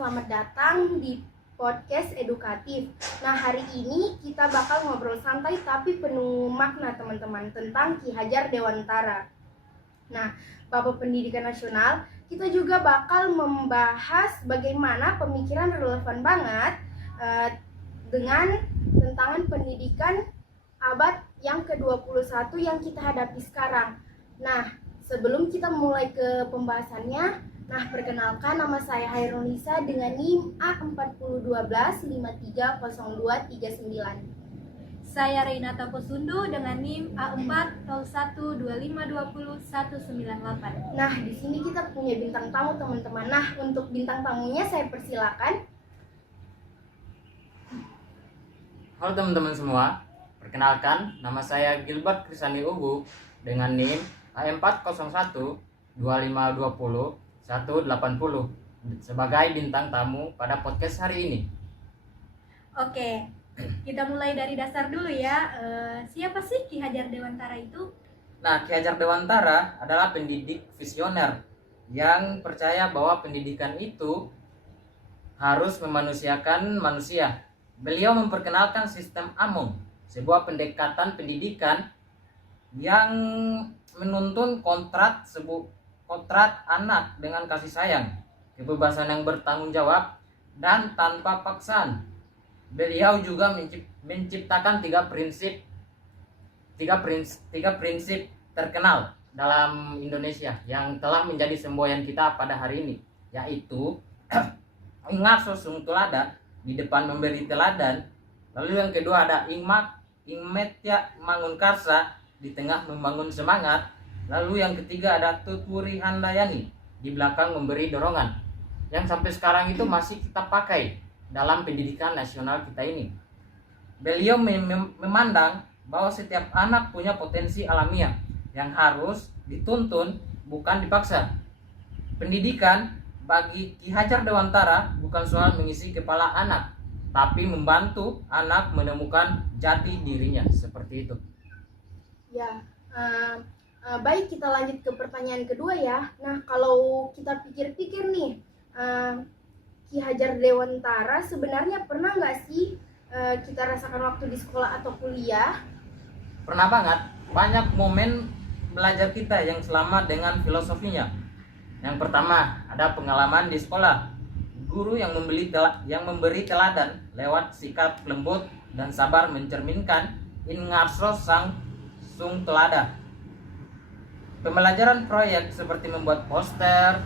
selamat datang di podcast edukatif. Nah, hari ini kita bakal ngobrol santai tapi penuh makna teman-teman tentang Ki Hajar Dewantara. Nah, Bapak Pendidikan Nasional, kita juga bakal membahas bagaimana pemikiran relevan banget dengan tantangan pendidikan abad yang ke-21 yang kita hadapi sekarang. Nah, sebelum kita mulai ke pembahasannya, perkenalkan, nama saya Hairul Nisa dengan NIM A4012530239. Saya Renata Posundu dengan NIM A40125201198. Nah, di sini kita punya bintang tamu teman-teman. Nah, untuk bintang tamunya saya persilakan. Halo teman-teman semua, perkenalkan nama saya Gilbert Krisani Ugu dengan NIM A4012520 180 sebagai bintang tamu pada podcast hari ini. Oke, kita mulai dari dasar dulu ya. Siapa sih Ki Hajar Dewantara itu? Nah, Ki Hajar Dewantara adalah pendidik visioner yang percaya bahwa pendidikan itu harus memanusiakan manusia. Beliau memperkenalkan sistem Among, sebuah pendekatan pendidikan yang menuntun kontrak anak dengan kasih sayang, kebebasan yang bertanggung jawab, dan tanpa paksaan. Beliau juga menciptakan tiga prinsip terkenal dalam Indonesia yang telah menjadi semboyan kita pada hari ini, yaitu ingarso sung tulada, di depan memberi teladan. Lalu yang kedua ada ingmetya mangun karsa, di tengah membangun semangat. Lalu yang ketiga ada tutwuri handayani, di belakang memberi dorongan, yang sampai sekarang itu masih kita pakai dalam pendidikan nasional kita ini. Beliau memandang bahwa setiap anak punya potensi alamiah yang harus dituntun, bukan dipaksa. Pendidikan bagi Ki Hajar Dewantara bukan soal mengisi kepala anak, tapi membantu anak menemukan jati dirinya, seperti itu. Ya, baik, kita lanjut ke pertanyaan kedua ya. Nah, kalau kita pikir-pikir nih, Ki Hajar Dewantara sebenarnya pernah nggak sih kita rasakan waktu di sekolah atau kuliah? Pernah banget, banyak momen belajar kita yang selama dengan filosofinya. Yang pertama, ada pengalaman di sekolah. Guru yang memberi teladan lewat sikap lembut dan sabar mencerminkan ingarso sang sung telada. Pembelajaran proyek seperti membuat poster,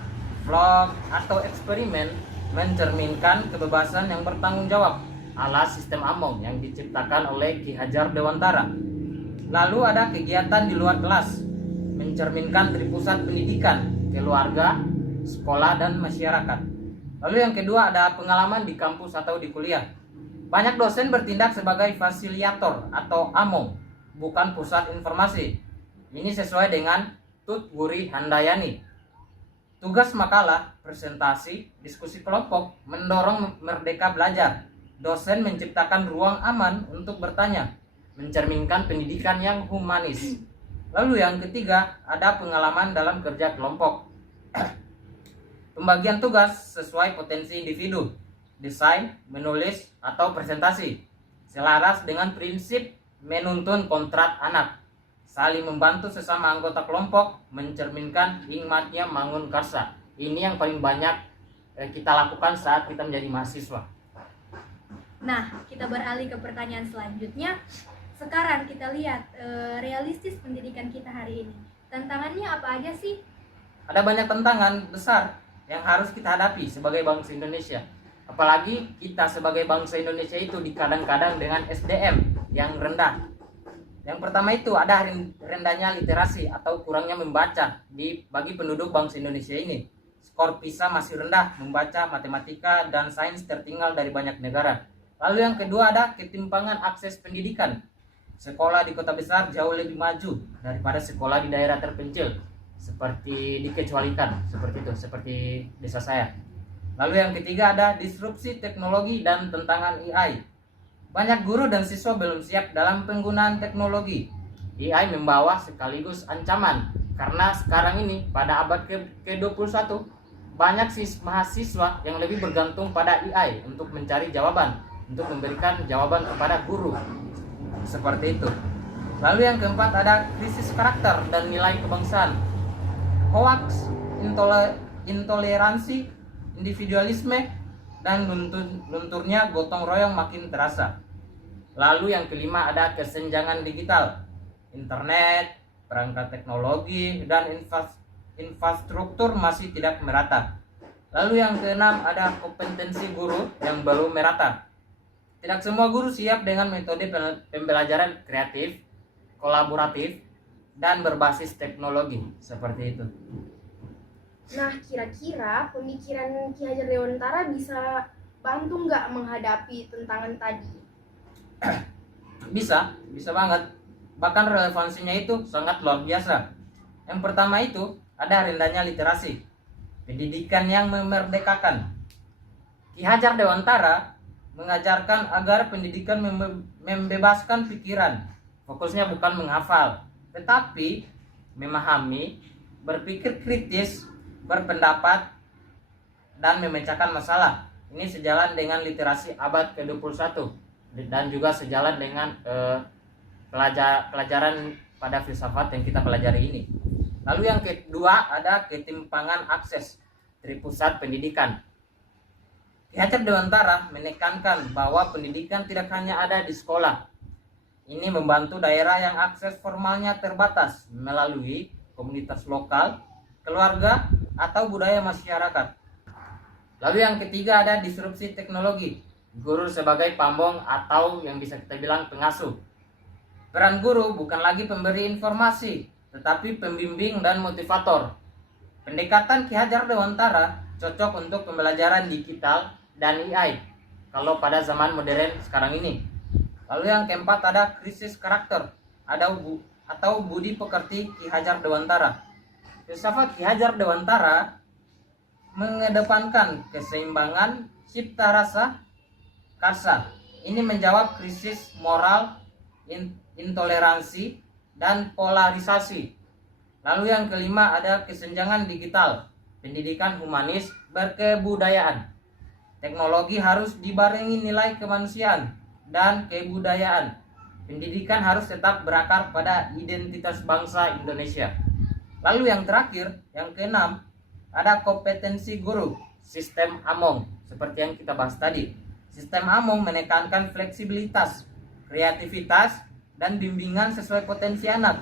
vlog, atau eksperimen mencerminkan kebebasan yang bertanggung jawab ala sistem Among yang diciptakan oleh Ki Hajar Dewantara. Lalu ada kegiatan di luar kelas, mencerminkan tripusat pendidikan, keluarga, sekolah, dan masyarakat. Lalu yang kedua ada pengalaman di kampus atau di kuliah. Banyak dosen bertindak sebagai fasilitator atau Among, bukan pusat informasi. Ini sesuai dengan Tutwuri Handayani. Tugas makalah, presentasi, diskusi kelompok, mendorong merdeka belajar. Dosen menciptakan ruang aman untuk bertanya, mencerminkan pendidikan yang humanis. Lalu yang ketiga, ada pengalaman dalam kerja kelompok. Pembagian tugas sesuai potensi individu, desain, menulis, atau presentasi. Selaras dengan prinsip menuntun kontrak anak. Saling membantu sesama anggota kelompok, mencerminkan hikmatnya mangun karsa. Ini yang paling banyak kita lakukan saat kita menjadi mahasiswa. Nah, kita beralih ke pertanyaan selanjutnya. Sekarang kita lihat realistis pendidikan kita hari ini. Tantangannya apa aja sih? Ada banyak tantangan besar yang harus kita hadapi sebagai bangsa Indonesia. Apalagi kita sebagai bangsa Indonesia itu dikadang-kadang dengan SDM yang rendah. Yang pertama itu ada rendahnya literasi atau kurangnya membaca bagi penduduk bangsa Indonesia ini. Skor PISA masih rendah, membaca, matematika, dan sains tertinggal dari banyak negara. Lalu yang kedua ada ketimpangan akses pendidikan. Sekolah di kota besar jauh lebih maju daripada sekolah di daerah terpencil, seperti dikecualikan, seperti itu, seperti desa saya. Lalu yang ketiga ada disrupsi teknologi dan tantangan AI. Banyak guru dan siswa belum siap dalam penggunaan teknologi. AI membawa sekaligus ancaman, karena sekarang ini pada abad ke-21 banyak mahasiswa yang lebih bergantung pada AI untuk mencari jawaban, untuk memberikan jawaban kepada guru. Seperti itu. Lalu yang keempat ada krisis karakter dan nilai kebangsaan. Hoax, intoleransi, individualisme, dan lunturnya gotong royong makin terasa. Lalu yang kelima ada kesenjangan digital. Internet, perangkat teknologi, dan infrastruktur masih tidak merata. Lalu yang keenam ada kompetensi guru yang belum merata. Tidak semua guru siap dengan metode pembelajaran kreatif, kolaboratif, dan berbasis teknologi. Seperti itu. Nah, kira-kira pemikiran Ki Hajar Dewantara bisa bantu nggak menghadapi tantangan tadi? Bisa banget. Bahkan relevansinya itu sangat luar biasa. Yang pertama itu ada rendahnya literasi, pendidikan yang memerdekakan. Ki Hajar Dewantara mengajarkan agar pendidikan membebaskan pikiran. Fokusnya bukan menghafal, tetapi memahami, berpikir kritis, berpendapat, dan memecahkan masalah. Ini sejalan dengan literasi abad ke-21 dan juga sejalan dengan pelajaran pada filsafat yang kita pelajari ini. Lalu yang kedua ada ketimpangan akses dari pusat pendidikan. Ki Hajar Dewantara menekankan bahwa pendidikan tidak hanya ada di sekolah. Ini membantu daerah yang akses formalnya terbatas melalui komunitas lokal, keluarga, atau budaya masyarakat. Lalu yang ketiga ada disrupsi teknologi. Guru sebagai pambong atau yang bisa kita bilang pengasuh. Peran guru bukan lagi pemberi informasi, tetapi pembimbing dan motivator. Pendekatan Ki Hajar Dewantara cocok untuk pembelajaran digital dan AI kalau pada zaman modern sekarang ini. Lalu yang keempat ada krisis karakter atau budi pekerti Ki Hajar Dewantara. Filsafat Ki Hajar Dewantara mengedepankan keseimbangan cipta rasa karsa. Ini menjawab krisis moral, intoleransi, dan polarisasi. Lalu yang kelima ada kesenjangan digital, pendidikan humanis berkebudayaan. Teknologi harus dibarengi nilai kemanusiaan dan kebudayaan. Pendidikan harus tetap berakar pada identitas bangsa Indonesia. Lalu yang terakhir, yang keenam, ada kompetensi guru, sistem Among, seperti yang kita bahas tadi. Sistem Among menekankan fleksibilitas, kreativitas, dan bimbingan sesuai potensi anak.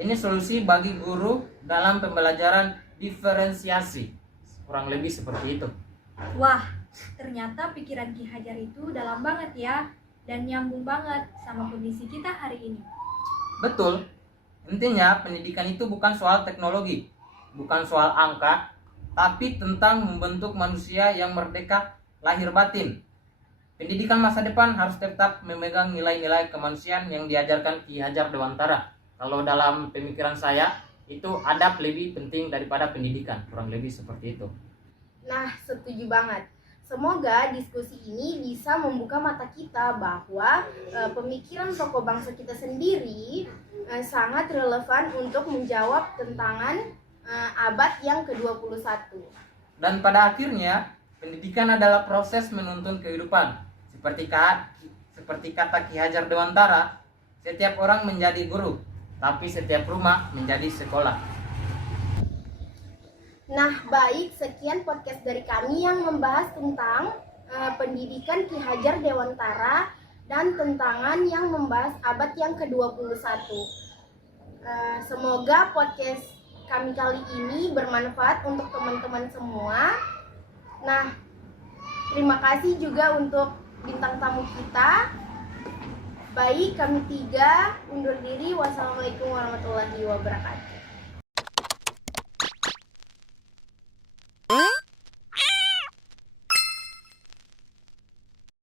Ini solusi bagi guru dalam pembelajaran diferensiasi. Kurang lebih seperti itu. Wah, ternyata pikiran Ki Hajar itu dalam banget ya, dan nyambung banget sama kondisi kita hari ini. Betul. Intinya pendidikan itu bukan soal teknologi, bukan soal angka, tapi tentang membentuk manusia yang merdeka lahir batin. Pendidikan masa depan harus tetap memegang nilai-nilai kemanusiaan yang diajarkan Ki Hajar Dewantara. Kalau dalam pemikiran saya, itu adab lebih penting daripada pendidikan. Kurang lebih seperti itu. Nah, setuju banget. Semoga diskusi ini bisa membuka mata kita bahwa pemikiran tokoh bangsa kita sendiri sangat relevan untuk menjawab tantangan abad yang ke-21. Dan pada akhirnya, pendidikan adalah proses menuntun kehidupan. Seperti kata Ki Hajar Dewantara, setiap orang menjadi guru, tapi setiap rumah menjadi sekolah. Nah, baik, sekian podcast dari kami yang membahas tentang pendidikan Ki Hajar Dewantara dan tantangan yang membahas abad yang ke-21. Semoga podcast kami kali ini bermanfaat untuk teman-teman semua. Nah, terima kasih juga untuk bintang tamu kita. Baik, kami tiga undur diri. Wassalamualaikum warahmatullahi wabarakatuh.